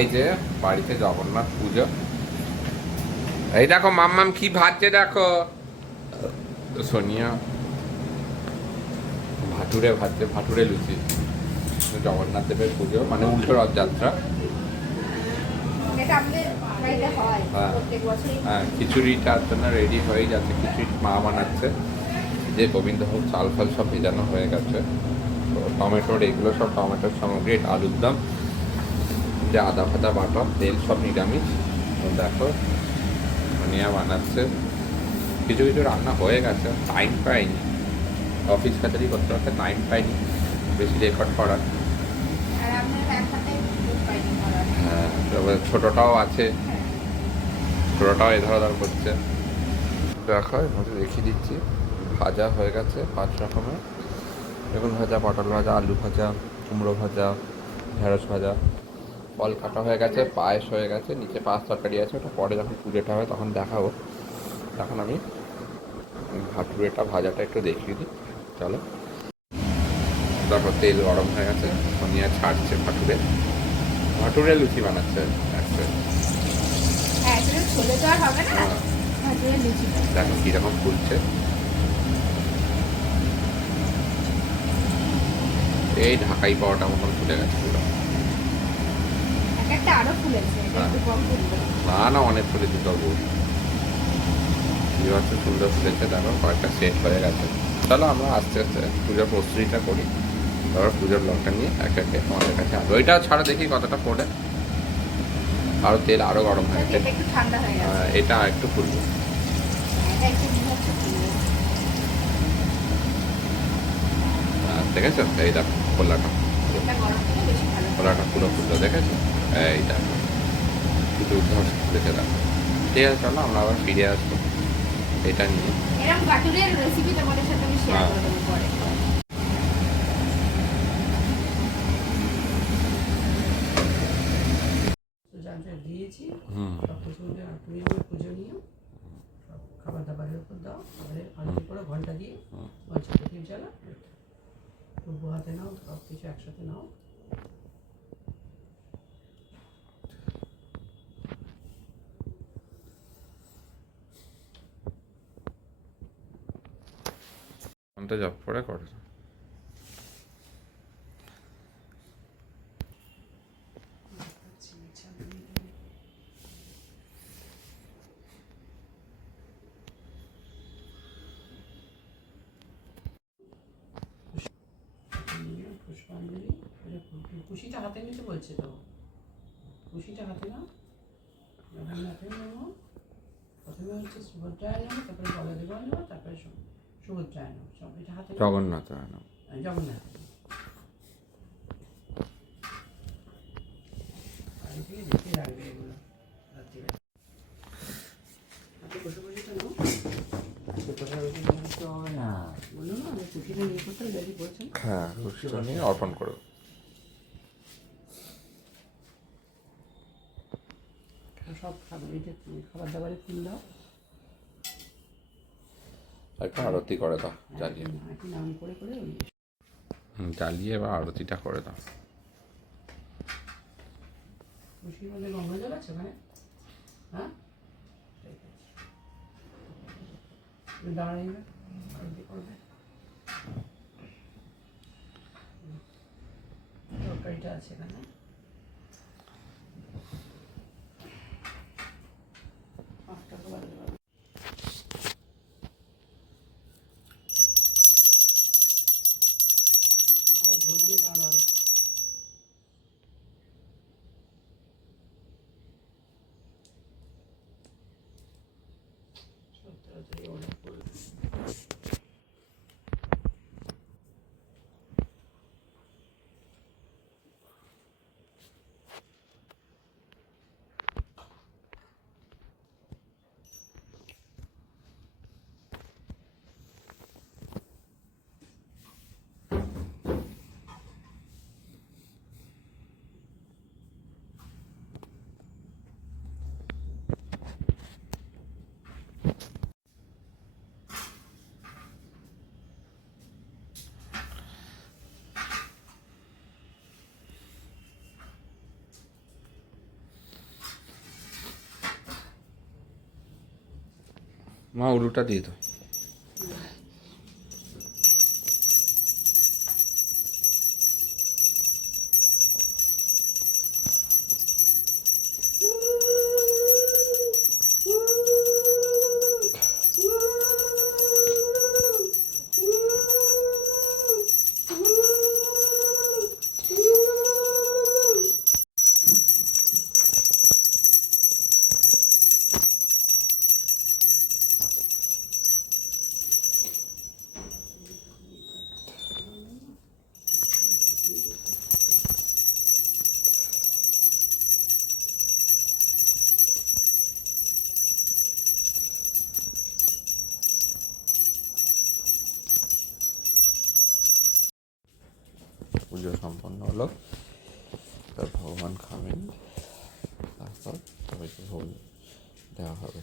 এই যে বাড়িতে জগন্নাথ পুজো। এই দেখো মাম্মাম কি ভাজছে দেখো, সোনিয়া ভাটুরে ভাজছে, ভাটুরে লুচি। জগন্নাথ দেবের পুজো মানে উল্টো রথযাত্রা। হ্যাঁ হ্যাঁ, খিচুড়িটার জন্য রেডি হয়ে যাচ্ছে, খিচুড়ি মা বানাচ্ছে। যে গোবিন্দভোগ চাল ফাল সব ভেজানো হয়ে গেছে। তো টমেটোর এগুলো সব টমেটোর সামগ্রী, এটা আলুর দম, যে আদা ফাদা বাটা, তেল সব নিরামিষ। দেখো ধনিয়া বানাচ্ছে, কিছু কিছু রান্না হয়ে গেছে, টাইম পাইনি, অফিস কাছারি করতে করতে টাইম পাইনি বেশি রেকর্ড করার। হ্যাঁ, ছোটোটাও আছে, ছোটোটাও এধার করছে। দেখো মধ্যে দেখিয়ে দিচ্ছি, ভাজা হয়ে গেছে 5 রকমের, বেগুন ভাজা, পটল ভাজা, আলু ভাজা, কুমড়ো ভাজা, ঢেঁড়স ভাজা, ফল কাটা হয়ে গেছে, পায়েস হয়ে গেছে, নিচে পাঁচ তরকারি আছে, ওটা পরে যখন পুজোটা হয় তখন দেখাবো। এখন আমি ভাটুরেটা ভাজাটা একটু দেখিয়ে দিই, চলো। তারপর তেল গরম হয়ে গেছে, সোনিয়া ছাড়ছে ভাটুরে, ভাটুরে লুচি বানাচ্ছে দেখো কীরকম ফুলছে। এই ঢাকাই পাওয়াটা মতন ফুলে গেছে পুরো। না না, অনেক ফুলেছে তবু, হচ্ছে সুন্দর ফুলেছে। দেখো কয়েকটা সেট হয়ে গেছে। চলো আমরা আস্তে আস্তে পুজোর প্রস্তুতিটা করি, তারপর পুজোর ব্লগটা নিয়ে একে একে আমাদের কাছে আসবে। ওইটা ছাড়া দেখি কতটা পড়ে। আরও তেল আরও গরম হয়ে গেছে, এটা একটু ফুলবে। দেখেছো এই দেখো খোলাটা, খোলাটা পুরো ফুললো, দেখেছো? এই দেখো শুধু ধস খুলেছে, দেখো। ঠিক আছে, চলো আমরা আবার ফিরে আসবো এটা নিয়ে। দিয়েছি পুজো নিয়ে খাবার দাবারের উপর দাও, আলতি করে ঘন্টা দিয়ে বলছে প্রদীপ জ্বালা, তবু হাতে নাও, সব কিছু একসাথে নাও। জব করে করে পুষ্পাঞ্জলি, খুশিটা হাতে নিতে বলছে, তো খুশিটা হাতে নাও। জগন্নাথের নেবো, প্রথমে হচ্ছে সুভদ্রায় নেবো, তারপরে বলদেবর নেবো, তারপরে সুভদ্রায় নেবো, সব এটা হাতে জগন্নাথ জগন্নাথ। বাড়ি থেকে দেখে রাখবে এগুলো রাত্রিবেলা, হাতে বসে বসে তো নাও। বললো না আমি খুশিটা নিয়ে করতে যদি বলছেন, হ্যাঁ খুশিটা নিয়ে অর্পণ করো। সব খাবার, এটা খাবার দাবারে ফুল দাও, একটা আরতি করে দাও জ্বালিয়ে, নাম করে করে জ্বালিয়ে বা আরতিটা করে দাও। খুশি বলে গঙ্গা জল আছে ওখানে? হ্যাঁ দাঁড়াইবে, আরতি করবে। তরকারিটা আছে এখানে, ধরিয়ে দাঁড়াও। তাড়াতাড়ি অর্ডার করবে। মা উলুটা দিয়ে দাও। পুজো সম্পন্ন হলো, তার ভগবান খাবেন, তারপর সবাইকে ভোগ দেওয়া হবে।